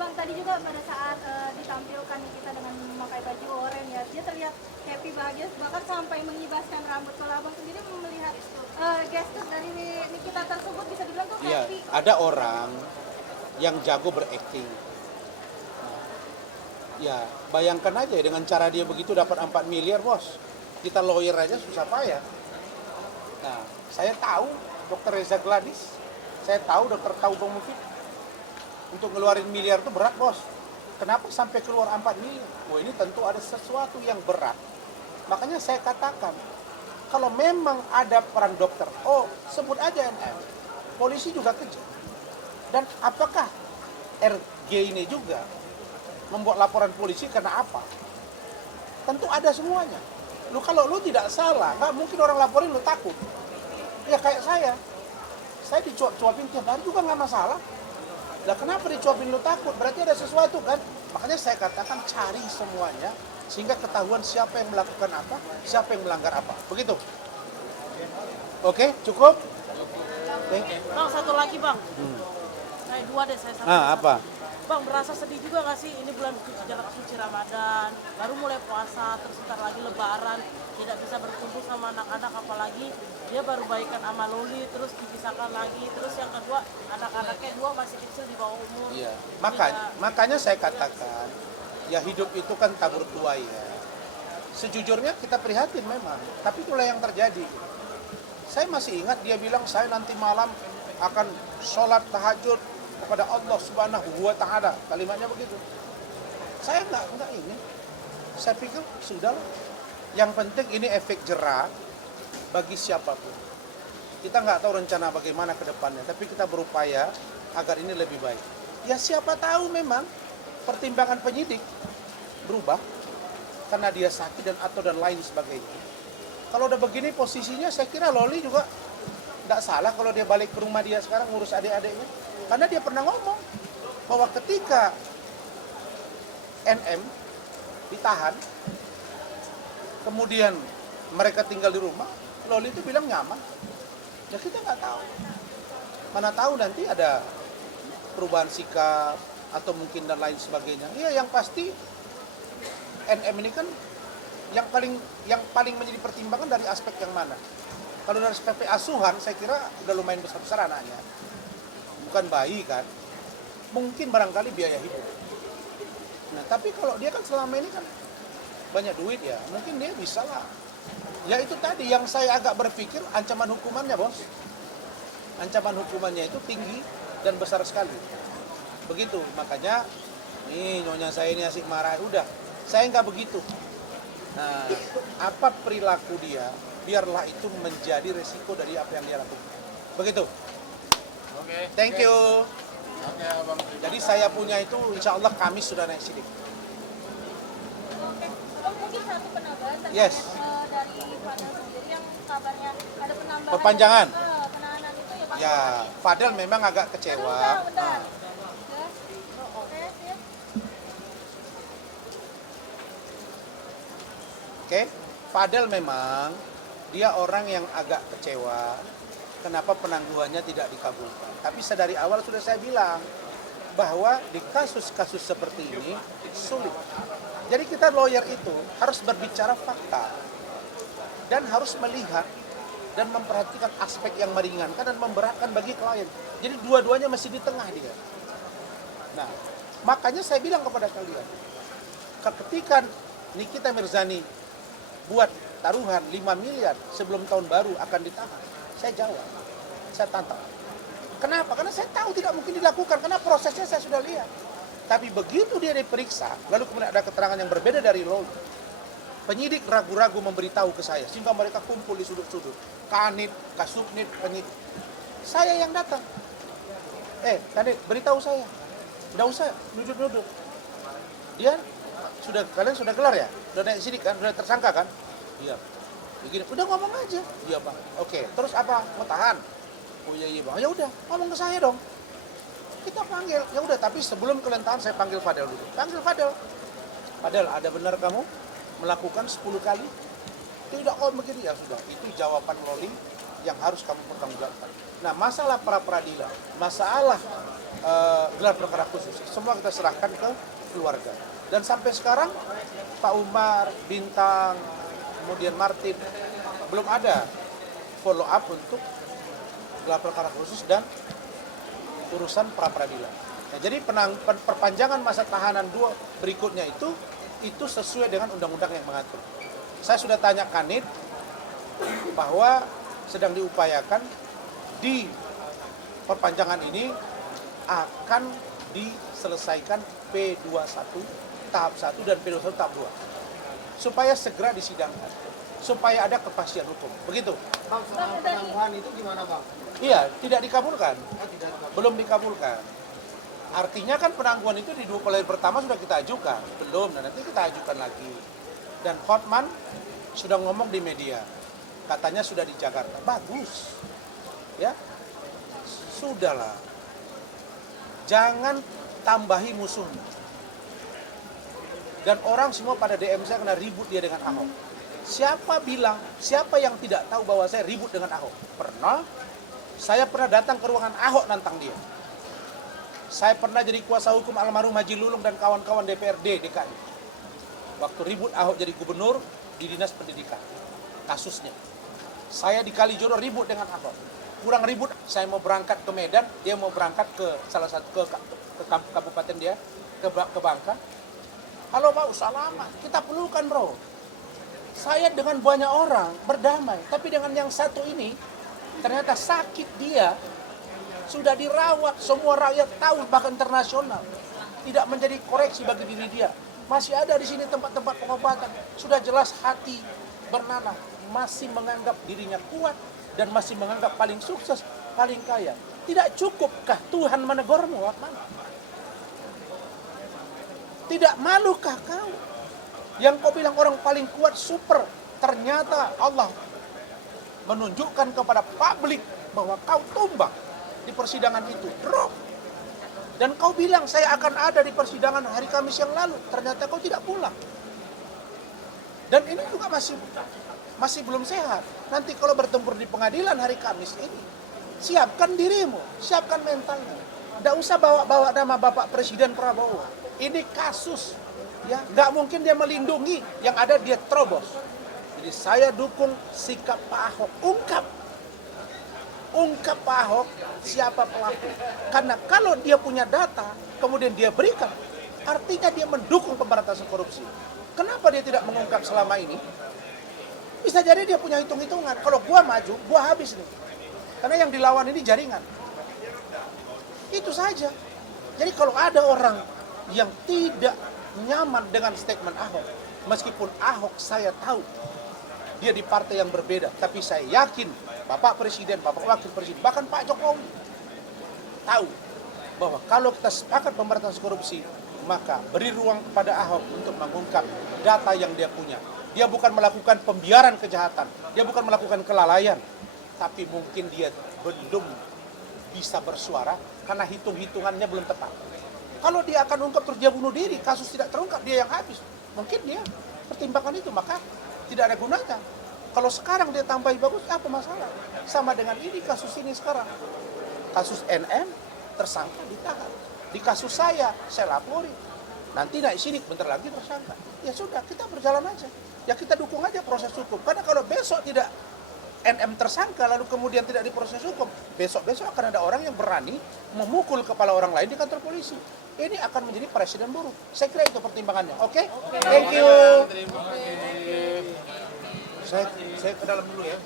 Bang, tadi juga pada saat ditampilkan kita dengan memakai baju oranye ya, dia terlihat happy, bahagia, bahkan sampai mengibaskan rambut. Kalau Abang sendiri melihat gestur dari Nikita tersebut bisa dibilang tuh Iya, happy. ada orang yang jago berakting. Ya, bayangkan aja dengan cara dia begitu dapat 4 miliar, bos. Kita lawyer aja susah payah. Nah, saya tahu Dr. Reza Gladys, saya tahu Dr. Tauba Mufid. Untuk ngeluarin miliar itu berat, bos. Kenapa sampai keluar 4 miliar? Wah, ini tentu ada sesuatu yang berat. Makanya saya katakan, kalau memang ada peran dokter, oh sebut aja NM. Polisi juga kejar. Dan apakah RG ini juga membuat laporan polisi karena apa? Tentu ada semuanya. Lu kalau lu tidak salah, nggak mungkin orang laporin lu takut. Ya kayak saya dicuap-cuapin tiap hari juga nggak masalah. Lah kenapa dicuapin lu takut? Berarti ada sesuatu kan? Makanya saya katakan cari semuanya sehingga ketahuan siapa yang melakukan apa, siapa yang melanggar apa. Begitu. Oke, cukup? Oke. Bang, satu lagi bang. Dua deh saya satu. Apa? Bang, berasa sedih juga gak sih ini bulan suci Ramadan, baru mulai puasa, terus ntar lagi lebaran, tidak bisa berkumpul sama anak-anak, apalagi dia baru baikan sama Loli, terus dipisahkan lagi, terus yang kedua anak-anaknya dua masih kecil di bawah umur. Iya. Makanya saya katakan, ya hidup itu kan tabur tuai ya. Sejujurnya kita prihatin memang, tapi itulah yang terjadi. Saya masih ingat dia bilang saya nanti malam akan sholat tahajud kepada Allah Subhanahu wa Ta'ala. Kalimatnya begitu. Saya enggak ini. Saya pikir sudahlah. Yang penting ini efek jerah bagi siapapun. Kita nggak tahu rencana bagaimana ke depannya, tapi kita berupaya agar ini lebih baik. Ya siapa tahu memang pertimbangan penyidik berubah karena dia sakit dan lain sebagainya. Kalau udah begini posisinya, saya kira Loli juga nggak salah kalau dia balik ke rumah dia sekarang ngurus adik-adiknya. Karena dia pernah ngomong bahwa ketika NM ditahan, kemudian mereka tinggal di rumah, Loli itu bilang nyaman. Ya kita nggak tahu. Mana tahu nanti ada perubahan sikap atau mungkin dan lain sebagainya. Iya, yang pasti NM ini kan yang paling menjadi pertimbangan dari aspek yang mana? Kalau dari aspek asuhan, saya kira udah lumayan besar-besar anaknya. Bukan bayi kan, mungkin barangkali biaya hidup. Nah, tapi kalau dia kan selama ini kan banyak duit ya, mungkin dia bisa lah. Ya itu tadi yang saya agak berpikir ancaman hukumannya, bos. Ancaman hukumannya itu tinggi dan besar sekali. Begitu, makanya nih nyonya saya ini asik marah, udah. Saya nggak begitu. Nah, apa perilaku dia, biarlah itu menjadi resiko dari apa yang dia lakukan. Begitu. Oke. Thank you. Oke, Abang. Jadi saya punya itu insya Allah Kamis sudah naik sidik. Oke, Abang mungkin satu penambahan terkait Yes. dari Fadel sendiri yang kabarnya ada penambahan Perpanjangan. penahanan itu ya Pak. Ya, Fadel memang agak kecewa. Bentar. Nah, Ya. Oke, siap. Oke, Fadel memang dia orang yang agak kecewa. Kenapa penangguhannya tidak dikabulkan? Tapi dari awal sudah saya bilang bahwa di kasus-kasus seperti ini sulit. Jadi kita lawyer itu harus berbicara fakta dan harus melihat dan memperhatikan aspek yang meringankan dan memberatkan bagi klien. Jadi dua-duanya masih di tengah dia. Nah, makanya saya bilang kepada kalian, ketika Nikita Mirzani buat taruhan 5 miliar sebelum tahun baru akan ditahan, saya jawab, saya tantang. Kenapa? Karena saya tahu tidak mungkin dilakukan, karena prosesnya saya sudah lihat. Tapi begitu dia diperiksa, lalu kemudian ada keterangan yang berbeda dari Loli, penyidik ragu-ragu memberitahu ke saya, sehingga mereka kumpul di sudut-sudut. Kanit, Kasubnit, penyidik. Saya yang datang. Kanit, beritahu saya. Tidak usah, duduk-duduk. Dia, kalian sudah gelar ya? Sudah naik sidik kan? Sudah tersangka kan? Iya. Begini, udah ngomong aja. Iya bang. Oke, terus apa? Mau tahan? Oh iya bang. Ya udah, ngomong ke saya dong. Kita panggil. Ya udah, tapi sebelum kalian tahan saya panggil Fadel dulu. Panggil Fadel. Fadel, ada benar kamu melakukan 10 kali? Tidak, oh begini ya sudah. Itu jawaban Loli yang harus kamu pertanggungjawabkan. Nah, masalah pra peradilan, masalah gelar perkara khusus. Semua kita serahkan ke keluarga. Dan sampai sekarang Pak Umar, Bintang, kemudian Martin belum ada follow up untuk gelar perkara khusus dan urusan pra peradilan. Nah, jadi perpanjangan masa tahanan dua berikutnya itu sesuai dengan undang-undang yang mengatur. Saya sudah tanya Kanit bahwa sedang diupayakan di perpanjangan ini akan diselesaikan P21 tahap 1 dan P21 tahap 2 supaya segera disidangkan, supaya ada kepastian hukum. Begitu. Bang, soal penangguhan itu gimana Bang? Iya, tidak dikabulkan. Oh, tidak. Belum dikabulkan. Artinya kan penangguhan itu di dua kali pertama sudah kita ajukan. Belum, dan nanti kita ajukan lagi. Dan Hotman sudah ngomong di media. Katanya sudah di Jakarta. Bagus. Ya. Sudahlah. Jangan tambahi musuhnya. Dan orang semua pada DM saya kena ribut dia dengan Ahok. Siapa yang tidak tahu bahwa saya ribut dengan Ahok? Saya pernah datang ke ruangan Ahok nantang dia. Saya pernah jadi kuasa hukum almarhum Haji Lulung dan kawan-kawan DPRD DKI. Waktu ribut Ahok jadi gubernur di Dinas Pendidikan. Kasusnya. Saya di Kalijodo ribut dengan Ahok. Kurang ribut, saya mau berangkat ke Medan, dia mau berangkat ke salah satu ke kabupaten dia, ke Bangka. Halo Pak, selamat. Kita pelukan bro. Saya dengan banyak orang berdamai, tapi dengan yang satu ini ternyata sakit dia, sudah dirawat, semua rakyat tahu bahkan internasional, tidak menjadi koreksi bagi diri dia. Masih ada di sini tempat-tempat pengobatan, sudah jelas hati bernanah, masih menganggap dirinya kuat dan masih menganggap paling sukses, paling kaya. Tidak cukupkah Tuhan menegurmu, Hotman? Tidak malukah kau? Yang kau bilang orang paling kuat, super. Ternyata Allah menunjukkan kepada publik bahwa kau tumbang di persidangan itu. Drop. Dan kau bilang saya akan ada di persidangan hari Kamis yang lalu. Ternyata kau tidak pulang. Dan ini juga masih belum sehat. Nanti kalau bertempur di pengadilan hari Kamis ini, siapkan dirimu, siapkan mentalnya. Tidak usah bawa nama Bapak Presiden Prabowo. Ini kasus, ya, nggak mungkin dia melindungi, yang ada dia terobos. Jadi saya dukung sikap Pak Ahok, ungkap Pak Ahok siapa pelaku. Karena kalau dia punya data, kemudian dia berikan, artinya dia mendukung pemberantasan korupsi. Kenapa dia tidak mengungkap selama ini? Bisa jadi dia punya hitung-hitungan. Kalau gua maju, gua habis nih. Karena yang dilawan ini jaringan. Itu saja. Jadi kalau ada orang yang tidak nyaman dengan statement Ahok, meskipun Ahok saya tahu dia di partai yang berbeda, tapi saya yakin Bapak Presiden, Bapak Wakil Presiden, bahkan Pak Jokowi tahu bahwa kalau kita sepakat pemberantasan korupsi, maka beri ruang kepada Ahok untuk mengungkap data yang dia punya. Dia bukan melakukan pembiaran kejahatan, dia bukan melakukan kelalaian, tapi mungkin dia belum bisa bersuara karena hitung-hitungannya belum tepat. Kalau dia akan ungkap terus dia bunuh diri, kasus tidak terungkap, dia yang habis. Mungkin dia pertimbangkan itu, maka tidak ada gunanya. Kalau sekarang dia tambahi bagus, apa masalah? Sama dengan ini, kasus ini sekarang. Kasus NM, tersangka ditahan. Di kasus saya lapori. Nanti naik sidik, bentar lagi tersangka. Ya sudah, kita berjalan aja. Ya kita dukung aja proses hukum. Karena kalau besok tidak NM tersangka lalu kemudian tidak diproses hukum, besok-besok akan ada orang yang berani memukul kepala orang lain di kantor polisi. Ini akan menjadi presiden buruk. Saya kira itu pertimbangannya. Oke? Thank you. Terima kasih. Saya ke dalam dulu ya.